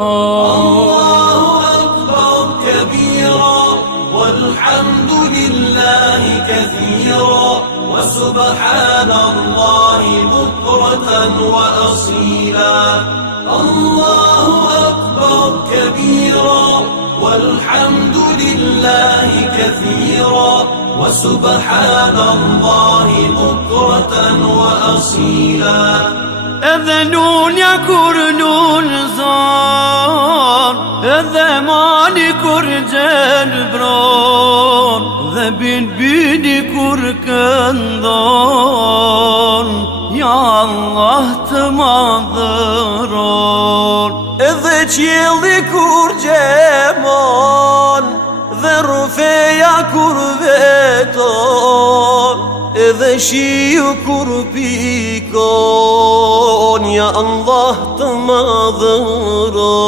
الله أكبر كبيرا والحمد لله كثيرا وسبحان الله بكرة وأصيلا الله أكبر كبيرا والحمد لله كثيرا وسبحان الله بكرة وأصيلا أذنون يكرنون زار إذا ماني كرجل برون ذبين بيني كركندون يا الله تماذرون إذا تشيلي كرجمون ذرفيا كربتون إذا شيو كربيكون يا الله تماذرون